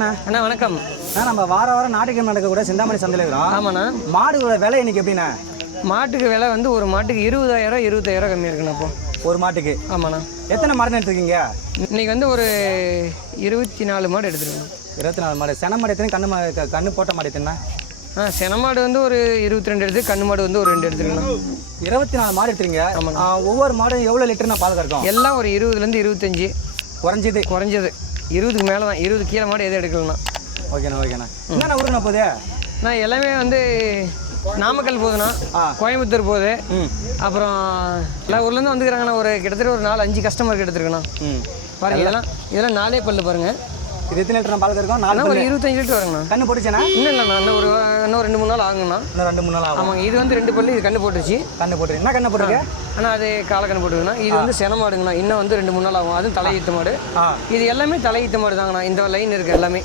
அண்ணா வணக்கம். நம்ம வார வாரம் நாட்டுக்கிழமை நடக்கக்கூடிய சிந்தாமணி சந்தையில் இருக்கிறோம். ஆமாண்ணா. மாடுகளோட விலை இன்னைக்கு எப்படிண்ணா? மாட்டுக்கு விலை வந்து ஒரு மாட்டுக்கு இருபதாயிரம் இருபத்தாயிரம் கம்மி இருக்குண்ணா இப்போ. ஒரு மாட்டுக்கு? ஆமாண்ணா. எத்தனை மாடு எடுத்துருக்கீங்க? இன்னைக்கு வந்து ஒரு இருபத்தி நாலு மாடு எடுத்துருக்கணும் இருபத்தி நாலு மாடு. சென மாடு எத்தனை? கண்ணு மா- க- கண்ணு போட்ட மாடு எத்தனை ஆ சென மாடு வந்து ஒரு இருபத்தி ரெண்டு எடுத்து கண்ணு மாடு வந்து ஒரு ரெண்டு எடுத்துருக்கணும் இருபத்தி நாலு மாடு. ஆ, ஒவ்வொரு மாடும் எவ்வளோ லிட்டர்னா பால் கறக்கும்? எல்லாம் ஒரு இருபதுலேருந்து இருபத்தஞ்சி. குறைஞ்சது. குறைஞ்சது. இருபதுக்கு மேலே தான் இருபது கீழே மாடு எதுவும் எடுக்கலண்ணா. ஓகேண்ணா ஓகேண்ணா. என்னண்ணா ஊருண்ணா போகுது? நான் எல்லாமே வந்து நாமக்கல் போகுதுண்ணா. கோயம்புத்தூர் போகுது. அப்புறம் எல்லா ஊர்லேருந்து வந்துக்கிறாங்கண்ணா ஒரு கிட்டத்தட்ட ஒரு நாலு அஞ்சு கஸ்டமருக்கு எடுத்துருக்கண்ணா ம். பாருங்க இதெல்லாம் இதெல்லாம் நாலே பல்லு பாருங்க. இது எத்தனை லிட்டர் பால் கறக்கும்? நாலு ஒரு. இருபத்தஞ்சு லிட்டர் வருங்கண்ணா. கண்ணு போட்டுச்சேண்ணா இன்னும் இல்லைண்ணா இன்னும் ஒரு இன்னும் ரெண்டு மூணு நாள் ஆகுங்கண்ணா இன்னும் ரெண்டு மூணு நாள் ஆகும். ஆமாங்க இது வந்து ரெண்டு பல்லு இது கண்ணு போட்டுருச்சு. கண்ணு போட்டு என்ன கண்ணு போட்டுருக்கு? ஆனால் அது காலக்கண்ணு போட்டுருக்குண்ணா. இது வந்து சென மாடுங்கண்ணா. இன்னும் வந்து ரெண்டு மூணு நாள் ஆகும். அதுவும் தலையீத்து மாடு. இது எல்லாமே தலையீத்து மாடு தாங்கண்ணா இந்த லைன் இருக்குது எல்லாமே.